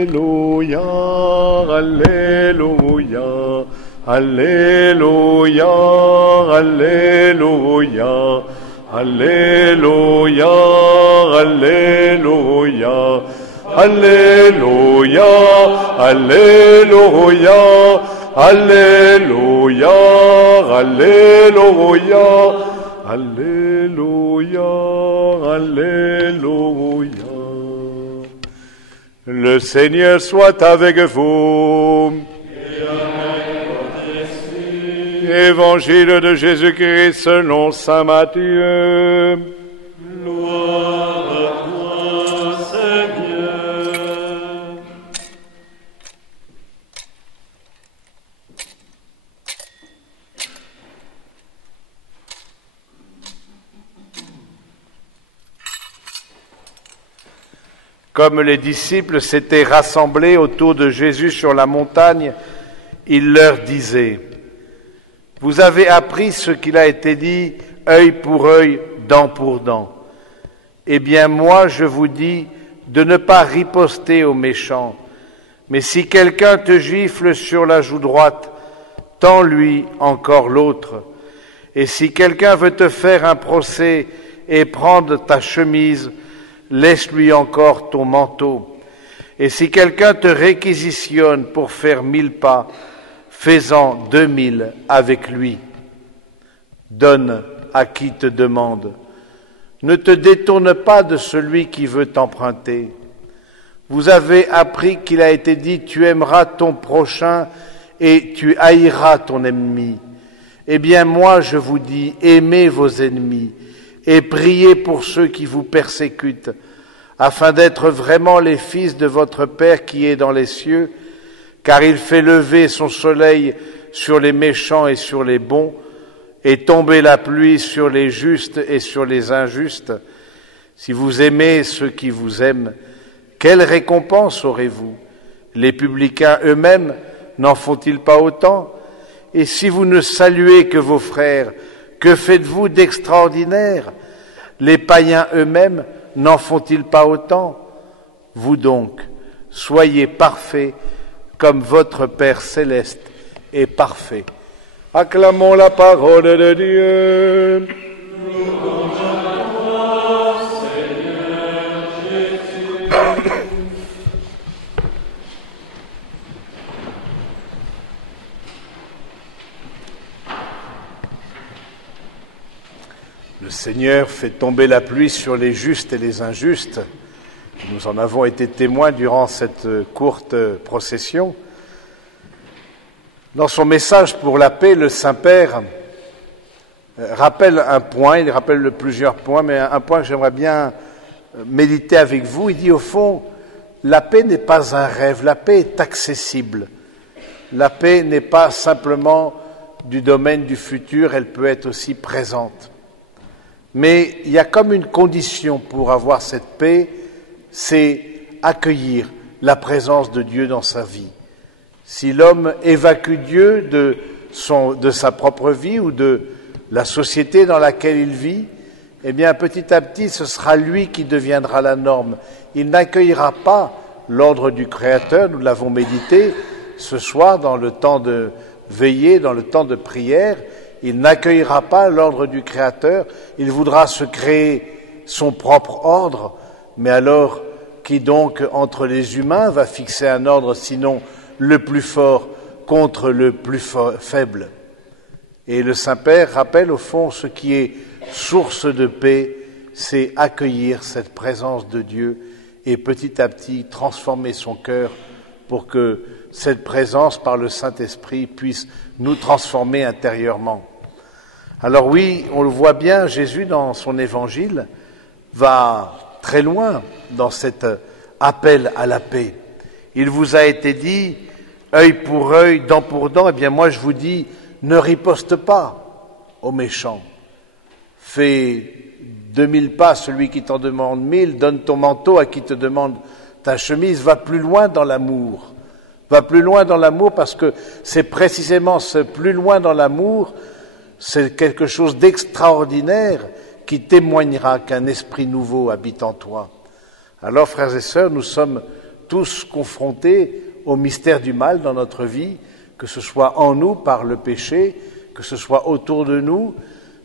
Alléluia, Alléluia, Alléluia, Alléluia, Alléluia, Alléluia, Alléluia, Alléluia, Alléluia, Alléluia, Alléluia, Alléluia. Le Seigneur soit avec vous. Et avec votre esprit. Évangile de Jésus-Christ selon saint Matthieu. Gloire à toi, Seigneur. Comme les disciples s'étaient rassemblés autour de Jésus sur la montagne, il leur disait: « Vous avez appris ce qu'il a été dit, œil pour œil, dent pour dent. Eh bien moi je vous dis de ne pas riposter aux méchants, mais si quelqu'un te gifle sur la joue droite, tends-lui encore l'autre. Et si quelqu'un veut te faire un procès et prendre ta chemise, laisse-lui encore ton manteau. Et si quelqu'un te réquisitionne pour faire 1000 pas, fais-en 2000 avec lui. Donne à qui te demande. Ne te détourne pas de celui qui veut t'emprunter. Vous avez appris qu'il a été dit, tu aimeras ton prochain et tu haïras ton ennemi. Eh bien moi je vous dis, aimez vos ennemis et priez pour ceux qui vous persécutent, afin d'être vraiment les fils de votre Père qui est dans les cieux, car il fait lever son soleil sur les méchants et sur les bons, et tomber la pluie sur les justes et sur les injustes. Si vous aimez ceux qui vous aiment, quelle récompense aurez-vous? Les publicains eux-mêmes n'en font-ils pas autant? Et si vous ne saluez que vos frères, que faites-vous d'extraordinaire? Les païens eux-mêmes n'en font-ils pas autant? Vous donc, soyez parfaits comme votre Père céleste est parfait. Acclamons la parole de Dieu. Le Seigneur fait tomber la pluie sur les justes et les injustes. Nous en avons été témoins durant cette courte procession. Dans son message pour la paix, le Saint-Père rappelle un point, il rappelle plusieurs points, mais un point que j'aimerais bien méditer avec vous. Il dit au fond, la paix n'est pas un rêve, la paix est accessible. La paix n'est pas simplement du domaine du futur, elle peut être aussi présente. Mais il y a comme une condition pour avoir cette paix, c'est accueillir la présence de Dieu dans sa vie. Si l'homme évacue Dieu de sa propre vie ou de la société dans laquelle il vit, eh bien petit à petit ce sera lui qui deviendra la norme. Il n'accueillera pas l'ordre du Créateur, nous l'avons médité ce soir dans le temps de veillée, dans le temps de prière. Il n'accueillera pas l'ordre du Créateur, il voudra se créer son propre ordre, mais alors qui donc entre les humains va fixer un ordre sinon le plus fort contre le plus faible? Et le Saint-Père rappelle au fond ce qui est source de paix, c'est accueillir cette présence de Dieu et petit à petit transformer son cœur pour que cette présence par le Saint-Esprit puisse nous transformer intérieurement. Alors oui, on le voit bien, Jésus dans son évangile va très loin dans cet appel à la paix. Il vous a été dit, œil pour œil, dent pour dent, eh bien moi je vous dis, ne riposte pas aux méchants. Fais 2000 pas, celui qui t'en demande 1000, donne ton manteau à qui te demande ta chemise, va plus loin dans l'amour. Va plus loin dans l'amour parce que c'est précisément ce plus loin dans l'amour, c'est quelque chose d'extraordinaire qui témoignera qu'un esprit nouveau habite en toi. Alors, frères et sœurs, nous sommes tous confrontés au mystère du mal dans notre vie, que ce soit en nous par le péché, que ce soit autour de nous.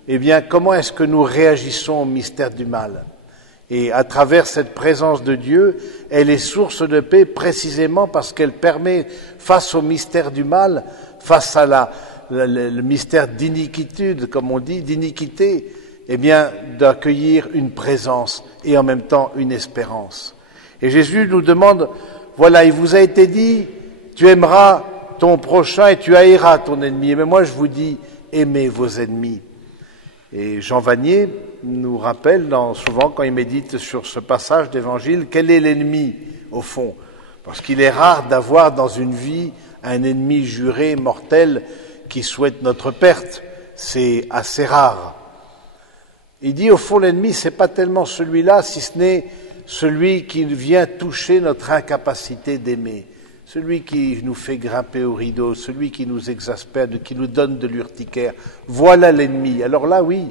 Eh bien, comment est-ce que nous réagissons au mystère du mal? Et à travers cette présence de Dieu, elle est source de paix précisément parce qu'elle permet, face au mystère du mal, face à le mystère d'iniquitude, comme on dit, d'iniquité, eh bien, d'accueillir une présence et en même temps une espérance. Et Jésus nous demande, voilà, il vous a été dit, tu aimeras ton prochain et tu haïras ton ennemi. Mais moi, je vous dis, aimez vos ennemis. Et Jean Vanier nous rappelle souvent, quand il médite sur ce passage d'évangile, quel est l'ennemi, au fond? Parce qu'il est rare d'avoir dans une vie un ennemi juré, mortel, qui souhaite notre perte. C'est assez rare. Il dit, au fond, l'ennemi, c'est pas tellement celui-là, si ce n'est celui qui vient toucher notre incapacité d'aimer, celui qui nous fait grimper au rideau, celui qui nous exaspère, qui nous donne de l'urticaire. Voilà l'ennemi. Alors là, oui,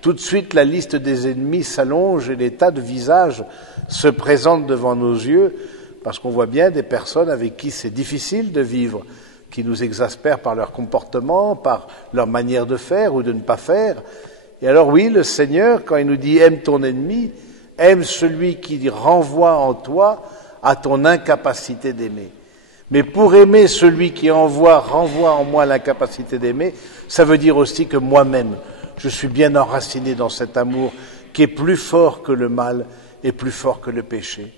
tout de suite, la liste des ennemis s'allonge et des tas de visages se présentent devant nos yeux, parce qu'on voit bien des personnes avec qui c'est difficile de vivre, qui nous exaspèrent par leur comportement, par leur manière de faire ou de ne pas faire. Et alors oui, le Seigneur, quand il nous dit « aime ton ennemi », aime celui qui renvoie en toi à ton incapacité d'aimer. Mais pour aimer celui qui renvoie en moi l'incapacité d'aimer, ça veut dire aussi que moi-même, je suis bien enraciné dans cet amour qui est plus fort que le mal et plus fort que le péché.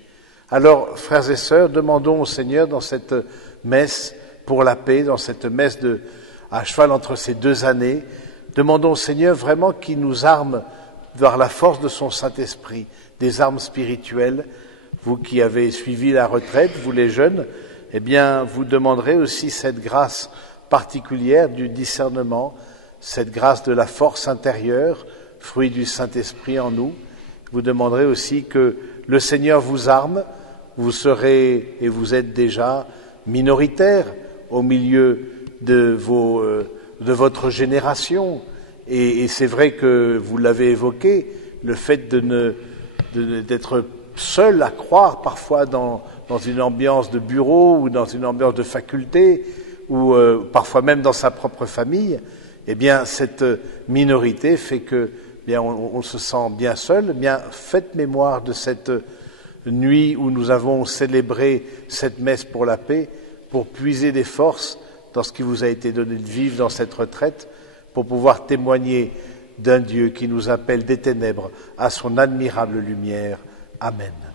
Alors, frères et sœurs, demandons au Seigneur dans cette messe pour la paix, dans cette messe à cheval entre ces 2 années, demandons au Seigneur vraiment qu'il nous arme par la force de son Saint-Esprit, des armes spirituelles. Vous qui avez suivi la retraite, vous les jeunes, eh bien, vous demanderez aussi cette grâce particulière du discernement, cette grâce de la force intérieure, fruit du Saint-Esprit en nous. Vous demanderez aussi que le Seigneur vous arme. Vous serez, et vous êtes déjà, minoritaire au milieu de votre génération. Et c'est vrai que vous l'avez évoqué, le fait d'être seul à croire parfois dans une ambiance de bureau ou dans une ambiance de faculté ou parfois même dans sa propre famille, eh bien cette minorité fait que bien on se sent bien seul. Eh bien faites mémoire de cette nuit où nous avons célébré cette messe pour la paix, pour puiser des forces dans ce qui vous a été donné de vivre dans cette retraite, pour pouvoir témoigner d'un Dieu qui nous appelle des ténèbres à son admirable lumière. Amen.